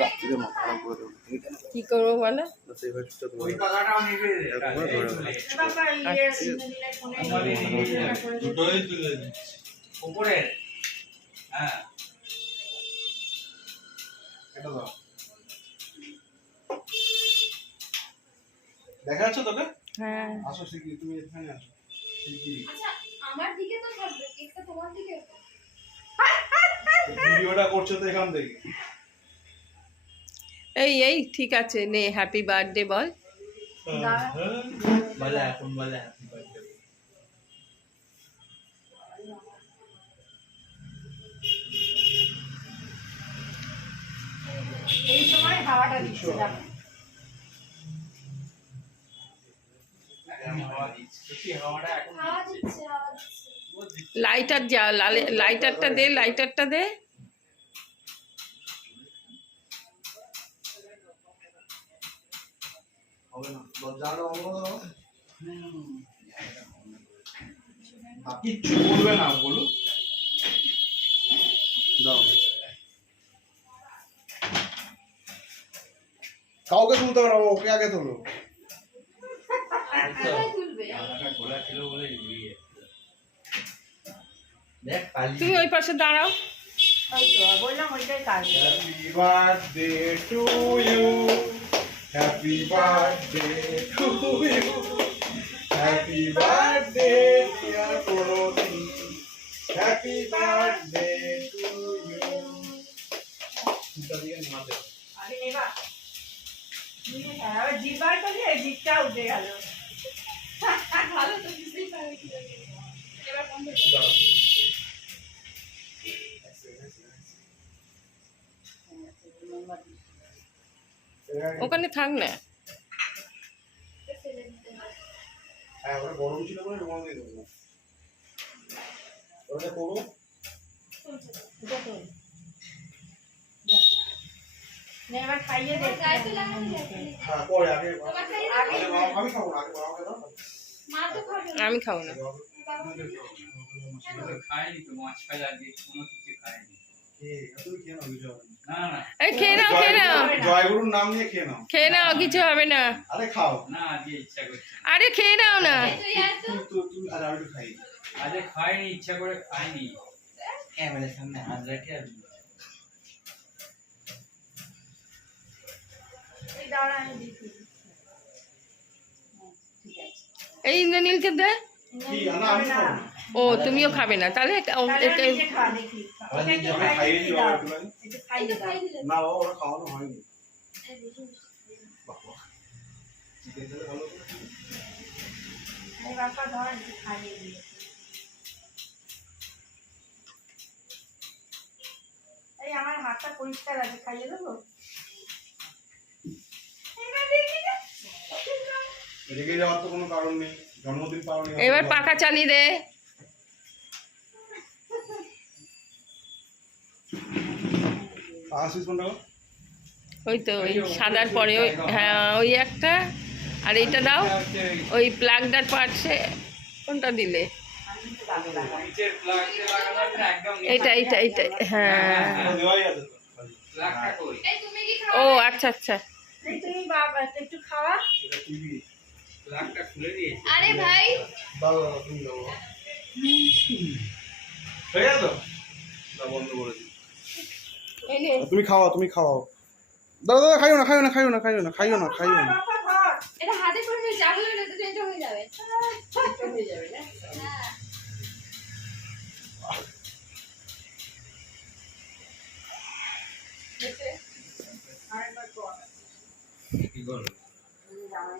রাত্রিরে মাথা খারাপ করে দেবো। কি করবো বলো? দেখা যাচ্ছে তোকে? হ্যাঁ আসো শিখি, তুমি এখানে আসো। আচ্ছা আমার দিকে তো থাকবে, কেকটা তোমার দিকে। ভিডিওটা করছো তো এখান থেকে। এই এই ঠিক আছে, নে হ্যাপি বার্থডে বল। বলে এখন বলে হ্যাপি বার্থডে। এই সময় হাওয়াটা দিচ্ছে দেখো। হাওয়া দিচ্ছে, হাওয়াটা এখন হাওয়া দিচ্ছে, হাওয়া দিচ্ছে। লাইটার যা, লাইটারটা দে, লাইটারটা দে। হবে না, দরজাটা বন্ধ করে দাও। কিচ্ছু বলবে না, বলো দাও। কাউকে তুলতে হবে না, ওকে আগে তোলো। কোথায় তুলবে? জানাটা খোলা ছিল বলে ঘুরিয়ে দেখ পালি। তুমি ওই পাশে দাঁড়াও। ওই তো বললাম ওইটাই কাজ। Happy birthday to you, happy birthday to you, happy birthday dear Pranati, happy birthday to you. এটা দিয়ে নামাতে আরে নেবা আবার জিভ বার করলে জিভটা উঠে গেল। ভালো তো বুঝতেই পারবে কি হবে। এবার বন্ধ দাও। ওখানে থাক না। ফেলে দিতে হবে। হ্যাঁ, ওটা গরম ছিল বলে রুমাল দিয়ে দেবো। ওটা করো। এটা তো নে এবার খাইয়ে দে। গায়ে তো লাগানো যায়। হ্যাঁ, পরে আগে তোমার খাইয়ে আগে দেবো? আমি খাবো না, আগে বাবাকে দাও। মা তো খাবে না। আমি খাবো না। খায়নি তো, মাছ খাই আগে কোনো কিছু খায়নি। তুমি খেয়ে নাও, কিছু হবে না। না না এই খেয়ে নাও, খেয়ে নাও, জয়গুরুর নাম নিয়ে খেয়ে নাও। খেয়ে নাও, কিছু হবে না। আরে খাও। না, আজকে ইচ্ছা করছে না। আরে খেয়ে নাও না। তুই আর তো তুমি আজ আমি একটু খাই। আজকে খাইনি, ইচ্ছা করে খাইনি। ক্যামেরার সামনে হাত রেখে আর এই দাঁড়া আমি দিচ্ছি। ঠিক আছে। এই ইন্দ্রনীলকে দে। কি না আমি খাবো না। ও তুমিও খাবে না তাহলে? তাহলে নিজে খা দেখি। ওকে একটু আমি খাইয়ে খাইয়ে দিই দাও। বাবা একটু। একটু খাইয়ে দাও। খাইয়ে দিলে। না বাবা, ওরা খাওয়ানো হয়নি। এই বুঝুন। বাবা চিকেন খেলে ভালো করে। এই বাবা ধর একটু খাইয়ে দিও। এই আমার হাতটা পরিষ্কার আছে, খাইয়ে দেবো? রেগে যাওয়ার তো কোনো কারণ নেই, জন্মদিন পাওনি। এবার পাখা চালিয়ে দে। আসিস কোনটা? ওই তো ওই সাদার পরে ওই, হ্যাঁ ওই একটা, আর এইটা দাও। ওই প্লাগটার পাশে কোনটা দিলে? নিচের প্লাগটা লাগানো না, একদম নিচে। এইটা এইটা এইটা, হ্যাঁ। দেওয়াই আছে তো। প্লাগটা কই? এই তুমি কি ও খাবে? আচ্ছা আচ্ছা। এই তুমি বাবা একটু খাওয়া। এটা টিভি। প্লাগটা খুলে দিয়েছি। আরে ভাই দাও দাও, তুমি দাও। হয়ে গেল তো? দাও, বন্ধ করে দিই। এই নে। তুমি খাওয়াও, তুমি খাওয়াও। দাদা দাদা, খাইও না, খাইও না, খাইও না, খাইও না, খাইও না, খাইও না। বাবা ধর। এটা হাতে করে নিয়ে যাবো না তো এটা হয়ে যাবে। এটা হয়ে যাবে না? হ্যাঁ। আরেকবার কর। কি করব? জামাই